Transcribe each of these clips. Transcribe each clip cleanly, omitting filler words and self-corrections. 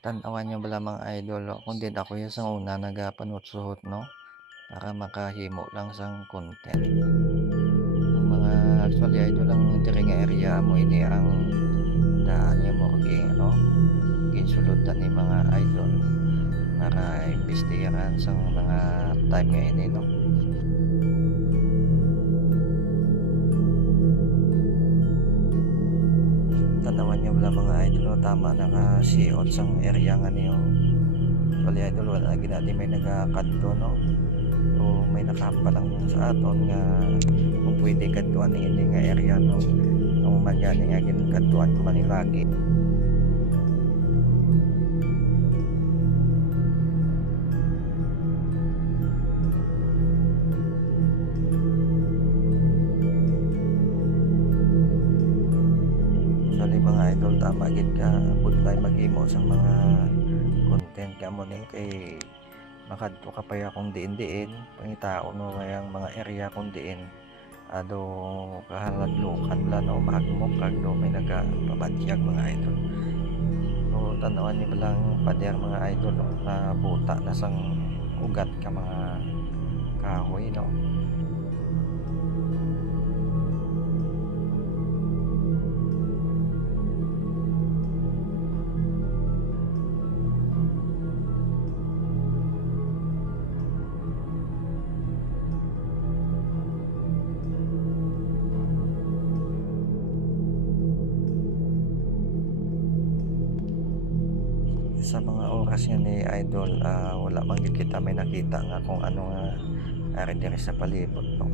Tan-awan niyo bala mga idol, kung din ako yung sa una nagapanutsuhot no, para makahimo lang sang content. Ang mga actually idol lang diri nga area mo ini ang daan nga mo ano, ginsulod ni mga idol para imbestigahan sang mga time nga ini no. Tanawan niyo bala mga idol, tama nakasiot sang area nga niyo. Actually idol wala ginadi may nagakadto no. So may nakapalang sa aton nga kung pwede kadtuan ini nga area no. Kung man gani nga ginakadtuan ko man lagi. Actually mga idol, tama gid ka budlay maghimo sa mga content kamo ni kay makadto ka pa akong diin-diin pangitao no kayang mga area kung diin ado kahaladlukan la no mahagmok kag do may nagapabatyag mga idol. So tan-awan ni balang pader mga idol no, na buta na sang ugat ka mga kahoy no. Sa mga oras nga ni idol, wala man gid kita may nakita nga kung ano nga ari diri sa palibot no.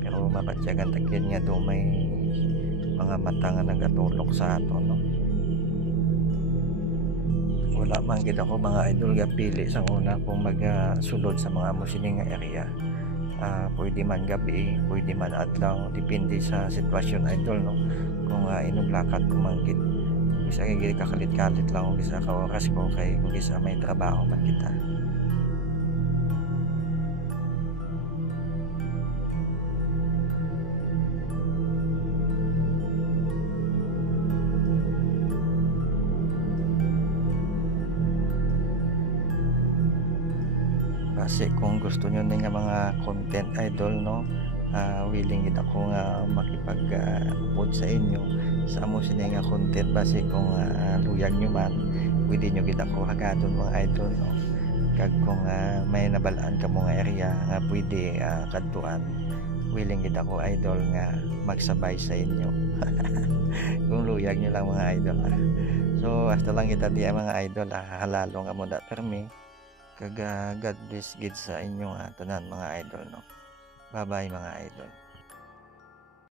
Pero mapatyagan ta gid nga do may mga mata nga nagatulok sa aton no. Wala man gid ako mga idol nga pili sa una kung magasulod sa mga musining nga area. Pwede man gabi, pwede man adlaw, depende sa sitwasyon idol no. Kung inuglakad ko man gid bisa kay kakalit-kalit lang kung bisa ka oras ko kay kung bisa may trabaho man kita. Kasi kung gusto nyo nga mga content idol no, willing gid ako nga makipag-upload sa inyo sa amo sini nga content base kung luyag nyo man pwede nyo gid ako hagadon mga idol no. Kag kung may nabalaan ka mga area nga pwede kadtuan, willing gid ako idol nga magsabay sa inyo. Kung luyag nyo lang mga idol so hasta lang kita di mga idol, halalong amo da permi kag God bless gid sa inyong tanan mga idol no. Bye bye mga idol.